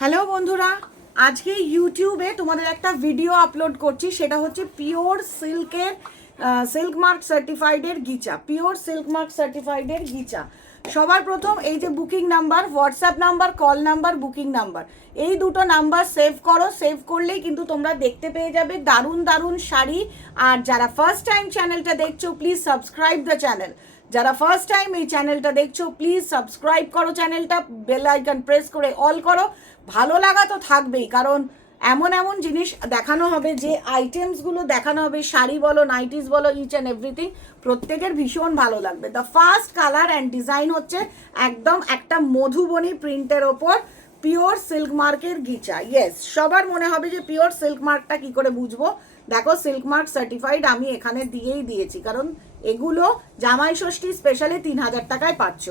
Hello বন্ধুরা, আজকে ইউটিউবে তোমাদের একটা ভিডিও আপলোড করছি। সেটা হচ্ছে পিওর সিল্কের সিল্ক মার্ক সার্টিফাইডের গিচা, পিওর সিল্ক মার্ক সার্টিফাইডের গিচা। সবার প্রথম এই যে booking number, WhatsApp number, call number, booking number, এই দুটো নাম্বার সেভ করো। সেভ করলেই কিন্তু তোমরা দেখতে পেয়ে যাবে দারুণ দারুণ শাড়ি। আর যারা ফার্স্ট টাইম চ্যানেলটা দেখছো, প্লিজ সাবস্ক্রাইব দ্য চ্যানেল। যারা ফার্স্ট টাইম এই চ্যানেলটা দেখছো, প্লিজ সাবস্ক্রাইব করো চ্যানেলটা, বেল আইকন প্রেস করে অল করো। ভালো লাগা তো থাকবেই, কারণ এমন এমন জিনিস দেখানো হবে, যে আইটেমসগুলো দেখানো হবে, শাড়ি বলো, নাইটিস বলো, ইচ অ্যান্ড এভরিথিং, প্রত্যেকের ভীষণ ভালো লাগবে। The first colour and design হচ্ছে একদম একটা মধুবনী প্রিন্টের ওপর পিওর সিল্ক মার্কের গিচা। ইয়েস, সবার মনে হবে যে পিওর সিল্ক মার্কটা কি করে বুঝবো। দেখো, সিল্ক মার্ক সার্টিফাইড আমি এখানে দিয়েই দিয়েছি, কারণ এগুলো জামাই ষষ্ঠী স্পেশালি 3000 টাকায় পাচ্ছ।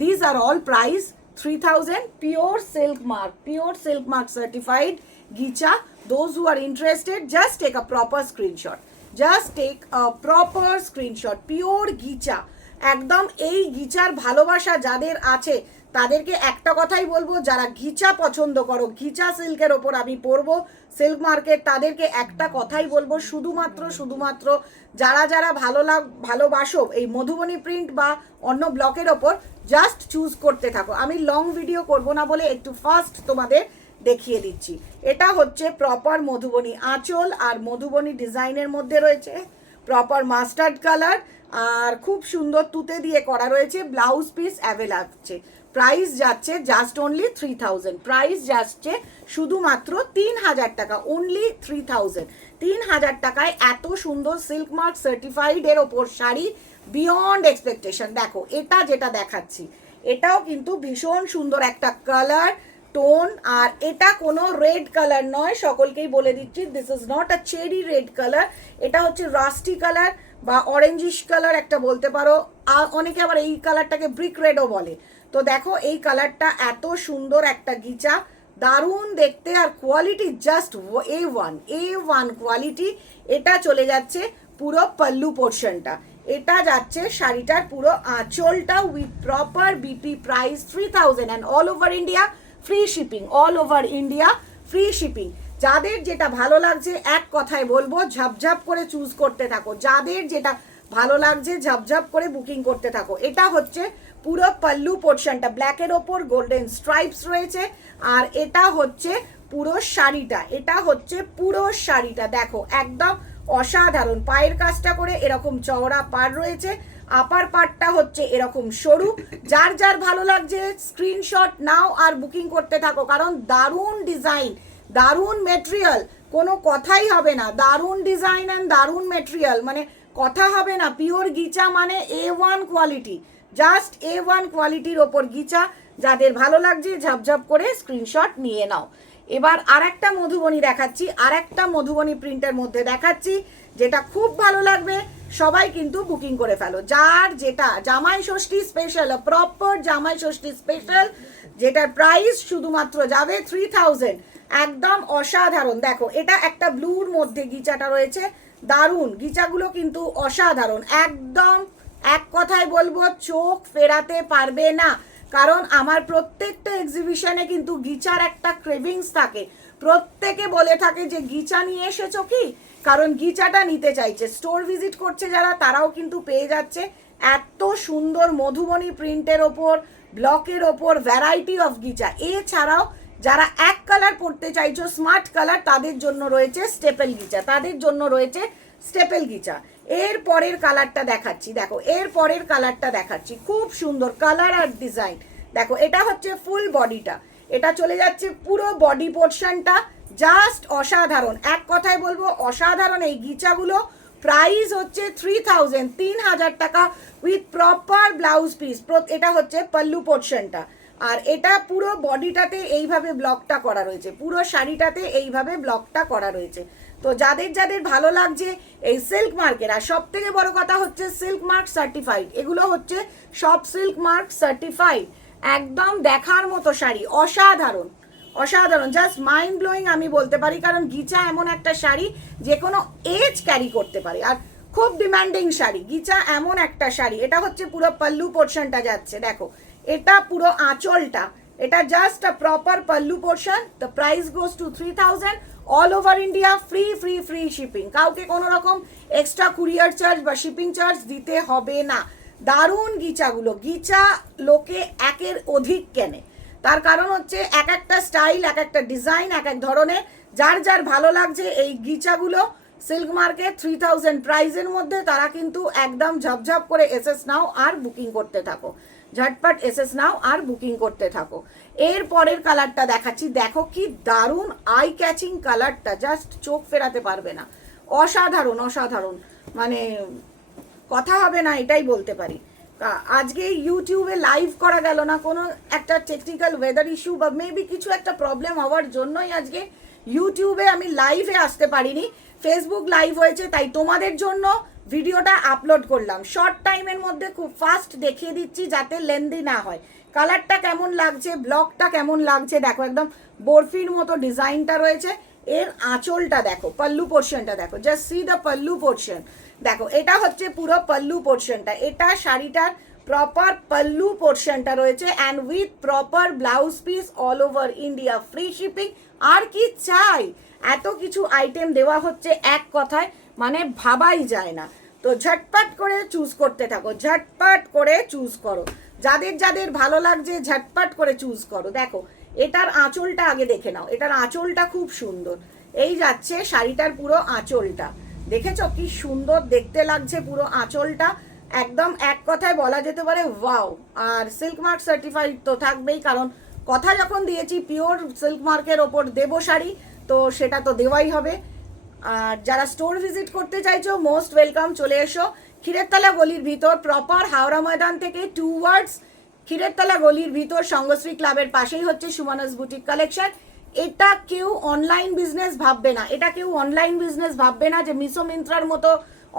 This are all price 3000, pure silk mark certified gicha. Those who are interested, just take a proper screenshot. Pure gicha, একদম এই গিচার ভালোবাসা যাদের আছে তাদেরকে একটা কথাই বলবো, যারা ঘিচা পছন্দ করো, ঘিচা সিল্কের ওপর আমি পরবো সিল্ক মার্কেট, তাদেরকে একটা কথাই বলবো, শুধুমাত্র যারা যারা ভালোবাসো এই মধুবনী প্রিন্ট বা অন্য ব্লকের ওপর, জাস্ট চুজ করতে থাকো। আমি লং ভিডিও করব না বলে একটু ফাস্ট তোমাদের দেখিয়ে দিচ্ছি। এটা হচ্ছে প্রপার মধুবনী আঁচল, আর মধুবনী ডিজাইনের মধ্যে রয়েছে প্রপার মাস্টার্ড কালার, আর খুব সুন্দর তুতে দিয়ে করা রয়েছে। ব্লাউজ পিস অ্যাভেলেবল আছে। প্রাইস যাচ্ছে জাস্ট অনলি 3000। প্রাইস যাচ্ছে শুধুমাত্র 3000 টাকা, অনলি 3000। 3000 টাকায় এত সুন্দর সিল্ক মার্ক সার্টিফাইড এর ওপর শাড়ি, বিয়ন্ড এক্সপেকটেশন। দেখো, এটা যেটা দেখাচ্ছি, এটাও কিন্তু ভীষণ সুন্দর একটা কালার টোন, আর এটা কোনো রেড কালার নয়, সকলকেই বলে দিচ্ছি, this is not a cherry red colour. এটা হচ্ছে রাস্টি কালার বা অরেঞ্জিশ কালার একটা বলতে পারো, আর অনেকে আবার এই কালারটাকে ব্রিক রেডও বলে। তো দেখো, এই কালারটা এত সুন্দর একটা গিচা, দারুণ দেখতে, আর কোয়ালিটি জাস্ট A1 কোয়ালিটি। এটা চলে যাচ্ছে পুরো পাল্লু পোর্শনটা, এটা যাচ্ছে শাড়িটার পুরো আঁচলটা with proper BP. Price 3000 and all over India free shipping. যাদের যেটা ভালো লাগছে, এক কথায় বলবো, ঝপঝপ করে চুজ করতে থাকো। যাদের যেটা ভালো লাগছে, ঝপঝপ করে বুকিং করতে থাকো। এটা হচ্ছে পুরো পাল্লু পোর্শনটা, ব্ল্যাকের ওপর গোল্ডেন স্ট্রাইপস রয়েছে, আর এটা হচ্ছে পুরো শাড়িটা। দেখো, একদম অসাধারণ। পায়ের কাজটা করে এরকম চওড়া পাড় রয়েছে, আপার পার্টটা হচ্ছে এরকম সরু। যার যার ভালো লাগছে স্ক্রিনশট নাও আর বুকিং করতে থাকো, কারণ দারুণ ডিজাইন, দারুণ মেটেরিয়াল, কোনো কথাই হবে না। দারুণ ডিজাইন অ্যান্ড দারুণ মেটেরিয়াল, মানে কথা হবে না। পিওর গিচা মানে A1 কোয়ালিটি, জাস্ট A1 কোয়ালিটির ওপর গিচা। যাদের ভালো লাগছে ঝপঝপ করে স্ক্রিনশট নিয়ে নাও। এবার আরেকটা মধুবনী দেখাচ্ছি, আরেকটা মধুবনী প্রিন্টের মধ্যে দেখাচ্ছি, যেটা খুব ভালো লাগবে। সবাই কিন্তু বুকিং করে ফেলো, যার যেটা জামাই ষষ্ঠী স্পেশাল, প্রপার জামাই ষষ্ঠী স্পেশাল, যেটার প্রাইস শুধুমাত্র যাবে 3000। একদম অসাধারণ। দেখো, এটা একটা ব্লুর মধ্যে গিচাটা রয়েছে, দারুণ। গিচাগুলো কিন্তু অসাধারণ, একদম এক কথায় বলবো চোখ ফেরাতে পারবে না। কারণ আমার প্রত্যেকটা এক্সিবিশনে কিন্তু গিচার একটা ক্রেভিংস থাকে, প্রত্যেকে বলে থাকে যে গিচা নিয়ে এসেছো কি, কারণ গিচাটা নিতে চাইছে। স্টোর ভিজিট করছে যারা, তারাও কিন্তু পেয়ে যাচ্ছে এত সুন্দর মধুবনী প্রিন্টের ওপর, ব্লকের ওপর ভ্যারাইটি অফ গিচা। এছাড়াও যারা এক কালার পরতে চাইছো, স্মার্ট কালার, তাদের জন্য রয়েছে স্টেপেল গিচা। এর পরের কালারটা দেখাচ্ছি, দেখো, এর পরের কালারটা দেখাচ্ছি, খুব সুন্দর কালার আর ডিজাইন। দেখো, এটা হচ্ছে ফুল বডিটা, এটা চলে যাচ্ছে পুরো বডি পোর্শনটা, জাস্ট অসাধারণ। এক কথায় বলবো অসাধারণ এই গিচাগুলো। প্রাইস হচ্ছে 3000 টাকা উইথ প্রপার ব্লাউজ পিস। এটা হচ্ছে পাল্লু পোর্শনটা, আর এটা পুরো বডিটাতে এইভাবে ব্লকটা করা রয়েছে, পুরো শাড়িটাতে এইভাবে ব্লকটা করা রয়েছে। তো যাদের যাদের ভালো লাগছে এই সিল্ক মার্কের, আর সব থেকে বড় কথা হচ্ছে সিল্ক মার্ক সার্টিফাইড, এগুলো হচ্ছে সব সিল্ক মার্ক সার্টিফাইড। একদম দেখার মতো শাড়ি, অসাধারণ, জাস্ট মাইন্ড ব্লোয়িং আমি বলতে পারি, কারণ গিচা এমন একটা শাড়ি যে কোনো এজ ক্যারি করতে পারে, আর খুব ডিমান্ডিং শাড়ি। গিচা এমন একটা শাড়ি। এটা হচ্ছে পুরো পাল্লু পোর্শনটা যাচ্ছে, দেখো, এটা পুরো আঁচলটা, এটা just a proper pallu portion, the price goes to 3000, all over India, free free free shipping, কাউকে কোনো রকম এক্সট্রা কুরিয়ার চার্জ বা শিপিং চার্জ দিতে হবে না। দারুণ গিচাগুলো, গিচা লোকে একের অধিক কেনে, তার কারণ হচ্ছে এক একটা স্টাইল, এক একটা ডিজাইন, এক এক ধরনের, যার যার ভালো লাগছে এই গিচাগুলো সিল্ক মার্কেট 3000 প্রাইজের মধ্যে, তারা কিন্তু একদম ঝপঝপ করে এসএস নাও আর বুকিং করতে থাকো, ঝটপট এসএস নাও আর বুকিং করতে থাকো। এর পরের কালারটা দেখাচ্ছি, দেখো কি দারুণ আই ক্যাচিং কালারটা, জাস্ট চোখ ফেরাতে পারবে না, অসাধারণ অসাধারণ, মানে কথা হবে না এটাই বলতে পারি। আজকে ইউটিউবে লাইভ করা গেল না, কোনো একটা টেকনিক্যাল ওয়েদার ইস্যু বা মেবি কিছু একটা প্রবলেম হওয়ার জন্যই আজকে ইউটিউবে আমি লাইভে আসতে পারিনি, ফেসবুক লাইভ হয়েছে, তাই তোমাদের জন্য ভিডিওটা আপলোড করলাম। শর্ট টাইমের মধ্যে খুব ফাস্ট দেখিয়ে দিচ্ছি যাতে লেন্দি না হয়। কালারটা কেমন লাগছে, ব্লকটা কেমন লাগছে দেখো, একদম বরফির মতো ডিজাইনটা রয়েছে। এর আঁচলটা দেখো, পাল্লু পোর্শনটা দেখো, just see the pallu portion, দেখো এটা হচ্ছে পুরো পাল্লু পোর্শনটা, এটা শাড়িটার প্রপার পাল্লু পোর্শনটা রয়েছে and with proper blouse piece, all over India, free shipping. আর কি চাই, এত কিছু আইটেম দেওয়া হচ্ছে এক কথায়, মানে ভাবাই যায় না। তো ঝটপট করে চুজ করতে থাকো, ঝটপট করে চুজ করো, যাদের যাদের ভালো লাগছে ঝটপট করে চুজ করো। দেখো এটার আঁচলটা আগে দেখে নাও, এটার আঁচলটা খুব সুন্দর, এই যাচ্ছে শাড়িটার পুরো আঁচলটা, দেখেছো কি সুন্দর দেখতে লাগছে পুরো আঁচলটা, একদম এক কথায় বলা যেতে পারে ওয়াও। আর সিল্ক মার্ক সার্টিফাইড তো থাকবেই, কারণ কথা যখন দিয়েছি পিওর সিল্ক মার্কের ওপর দেবো শাড়ি, তো সেটা তো দেওয়াই হবে। আর যারা স্টোর ভিজিট করতে চাইছো মোস্ট ওয়েলকাম, চলে এসো ক্ষীরেরতলা গলির ভিতর, প্রপার হাওড়া ময়দান থেকে টুয়ার্ডস ক্ষীরেরতলা গলির ভিতর সঙ্গশ্রী ক্লাবের পাশেই হচ্ছে সুমনাস বুটিক কালেকশন। এটা কেউ অনলাইন বিজনেস ভাববে না, এটা কেউ অনলাইন বিজনেস ভাববে না যে মিশো মিন্ত্রার মতো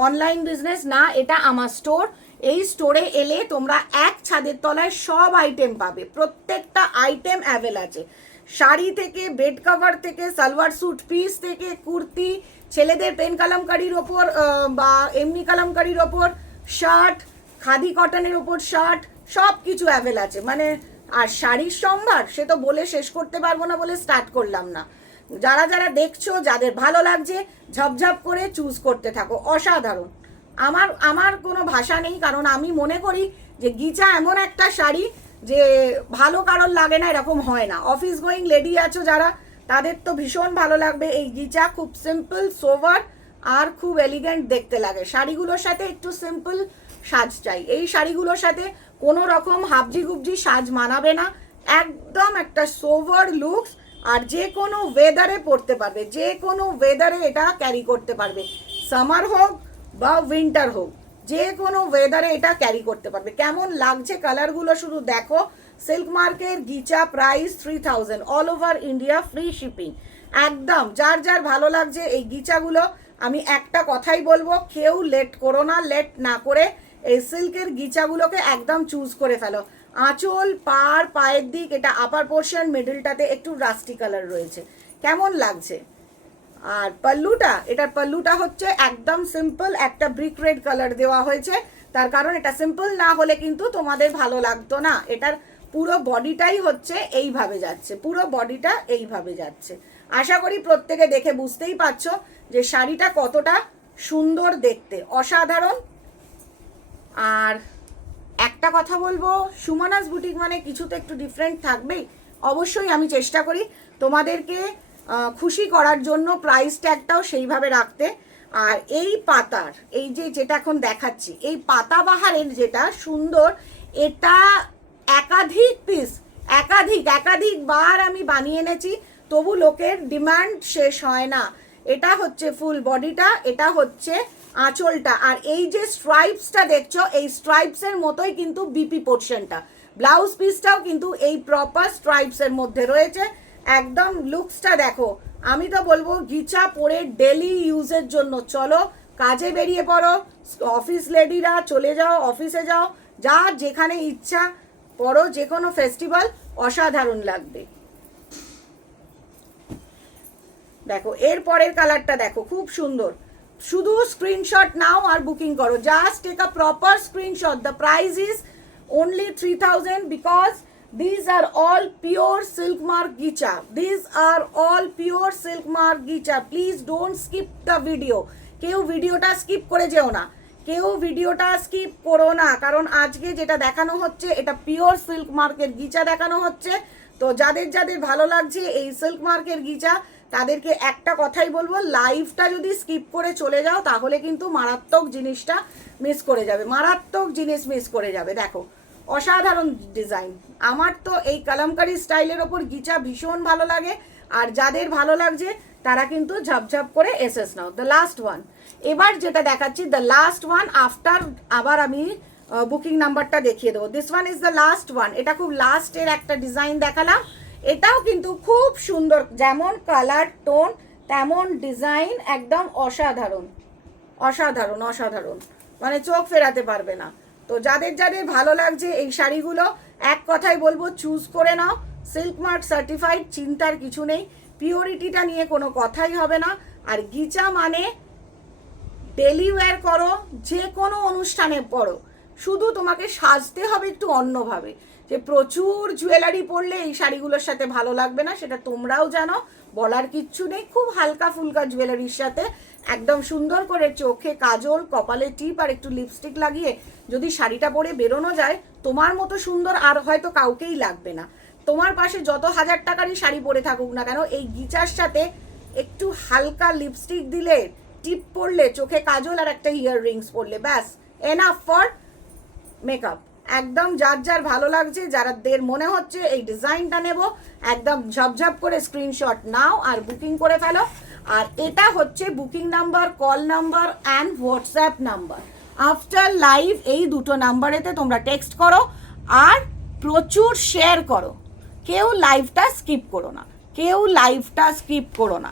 অনলাইন বিজনেস না, এটা আমার স্টোর। এই স্টোরে এলে তোমরা এক ছাদের তলায় সব আইটেম পাবে, প্রত্যেকটা আইটেম অ্যাভেল আছে, শাড়ি থেকে বেড কভার থেকে সালোয়ার স্যুট পিস থেকে কুর্তি, ছেলেদের পেন কালামকারির ওপর বা এমনি কালামকারির ওপর শার্ট, খাদি কটনের ওপর শার্ট, সব কিছু অ্যাভেল আছে মানে। আর শাড়ির সম্ভার সে তো বলে শেষ করতে পারবো না বলে স্টার্ট করলাম না। যারা যারা দেখছো, যাদের ভালো লাগছে ঝপঝপ করে চুজ করতে থাকো, অসাধারণ। আমার কোনো ভাষা নেই, কারণ আমি মনে করি যে গিচা এমন একটা শাড়ি যে ভালো কারোর লাগে না এরকম হয় না। অফিস গোয়িং লেডি আছো যারা, তাদের তো ভীষণ ভালো লাগবে এই গিচা, খুব সিম্পল সোভার আর খুব এলিগেন্ট দেখতে লাগে। শাড়িগুলোর সাথে একটু সিম্পল সাজ চাই, এই শাড়িগুলোর সাথে কোনো রকম হাবজি গুবজি সাজ মানাবে না, একদম একটা সোভার লুকস। আর যে কোনো ওয়েদারে পরতে পারবে, যে কোনো ওয়েদারে এটা ক্যারি করতে পারবে, সামার হোক বা উইন্টার হোক, যে কোনো ওয়েদারে এটা ক্যারি করতে পারবে। কেমন লাগছে কালারগুলো শুধু দেখো। সিল্ক মার্কের Ghicha price 3000, all over India, free shipping. একদম যার যার ভালো লাগছে এই গিচাগুলো, আমি একটা কথাই বলবো, কেউ লেট করো না, লেট না করে এই সিল্কের গিচাগুলোকে একদম চুজ করে ফেলো। আঁচল, পায়ের দিক, এটা আপার পোর্শন, মিডলটাতে একটু রাস্টি কালার রয়েছে, কেমন লাগছে। আর পাল্লুটা, এটার পাল্লুটা হচ্ছে একদম সিম্পল একটা ব্রিক রেড কালার দেওয়া হয়েছে, তার কারণ এটা সিম্পল না হলে কিন্তু তোমাদের ভালো লাগতো না। এটার পুরো বডিটাই হচ্ছে এইভাবে যাচ্ছে, পুরো বডিটা এইভাবে যাচ্ছে। আশা করি প্রত্যেকে দেখে বুঝতেই পারছো যে শাড়িটা কতটা সুন্দর দেখতে, অসাধারণ। আর একটা কথা বলবো, সুমনাস বুটিক মানে কিছু তো একটু ডিফারেন্ট থাকবেই, অবশ্যই আমি চেষ্টা করি তোমাদেরকে খুশি করার জন্য, প্রাইস ট্যাগটাও সেইভাবে রাখতে। আর এই পাতার, এই যেটা এখন দেখাচ্ছি, এই পাতাবাহারের যেটা সুন্দর, এটা একাধিক পিস, একাধিকবার আমি বানিয়ে এনেছি, তবু লোকের ডিমান্ড শেষ হয় না। এটা হচ্ছে ফুল বডিটা, এটা হচ্ছে আঁচলটা, আর এই যে স্ট্রাইপসটা দেখছো, এই স্ট্রাইপসের মতোই কিন্তু বিপি পোর্শনটা, ব্লাউজ পিসটাও কিন্তু এই প্রপার স্ট্রাইপসের মধ্যে রয়েছে। একদম লুকসটা দেখো, আমি তো বলবো গিচা পরে ডেলি ইউজের জন্য চলো, কাজে বেরিয়ে পড়ো, অফিস লেডিরা চলে যাও, অফিসে যাও, যা যেখানে ইচ্ছা পড়ো, যে কোনো ফেস্টিভ্যাল অসাধারণ লাগবে। দেখো এর পরের কালারটা দেখো, খুব সুন্দর। শুধু স্ক্রিনশট নাও আর বুকিং করো, just take a proper screenshot. The price is only 3000 because These are all pure silk mark gicha. These are all pure silk mark gicha. Please don't skip the video. কেউ ভিডিওটা skip করে যেও না, কেউ ভিডিওটা skip করো না, কারণ আজকে যেটা দেখানো হচ্ছে এটা পিওর সিল্ক মার্কের গিচা দেখানো হচ্ছে। তো যাদের যাদের ভালো লাগছে এই সিল্ক মার্কের গিচা, তাদেরকে একটা কথাই বলবো, লাইভটা যদি স্কিপ করে চলে যাও তাহলে কিন্তু মারাত্মক জিনিসটা মিস করে যাবে, মারাত্মক জিনিস মিস করে যাবে। দেখো অসাধারণ ডিজাইন, আমার তো এই কালামকারি স্টাইলের ওপর গিচা ভীষণ ভালো লাগে। আর যাদের ভালো লাগছে তারা কিন্তু ঝপঝপ করে SS now. The last one, এবার যেটা দেখাচ্ছি দ্য লাস্ট ওয়ান আফটার, আবার আমি বুকিং নাম্বারটা দেখিয়ে দেবো। This one is the last one. এটা খুব লাস্টের একটা ডিজাইন দেখালাম, এটাও কিন্তু খুব সুন্দর, যেমন কালার টোন তেমন ডিজাইন, একদম অসাধারণ অসাধারণ অসাধারণ, মানে চোখ ফেরাতে পারবে না। তো যাদের যাদের ভালো লাগছে এই শাড়িগুলো, এক কথাই বলবো চুজ করে নাও। সিল্ক মার্ক সার্টিফাইড, চিন্তার কিছু নেই, পিওরিটিটা নিয়ে কোনো কথাই হবে না। আর গিচা মানে ডেলি ওয়্যার করো, যে কোনো অনুষ্ঠানে পরো, শুধু তোমাকে সাজতে হবে একটু অন্যভাবে। যে প্রচুর জুয়েলারি পরলে এই শাড়িগুলোর সাথে ভালো লাগবে না, সেটা তোমরাও জানো, বলার কিচ্ছু নেই। খুব হালকা ফুলকা জুয়েলারির সাথে একদম সুন্দর করে চোখে কাজল, কপালে টিপ আর একটু লিপস্টিক লাগিয়ে যদি শাড়িটা পরে বেরোনো যায়, তোমার মতো সুন্দর আর হয়তো কাউকেই লাগবে না। তোমার পাশে যত হাজার টাকারই শাড়ি পরে থাকুক না কেন, এই গিচার সাথে একটু হালকা লিপস্টিক দিলে, টিপ পরলে, চোখে কাজল আর একটা ইয়ার রিংস পরলে, ব্যাস এনাফ ফর মেকআপ। একদম যার যার ভালো লাগছে, যাদের মনে হচ্ছে এই ডিজাইনটা নেব, একদম ঝপঝপ করে স্ক্রিনশট নাও আর বুকিং করে ফেলো। আর এটা হচ্ছে booking number, call number and WhatsApp number. After live এই দুটো নাম্বারেতে তোমরা টেক্সট করো আর প্রচুর শেয়ার করো। কেউ লাইভটা স্কিপ করো না, কেউ লাইভটা স্কিপ করো না।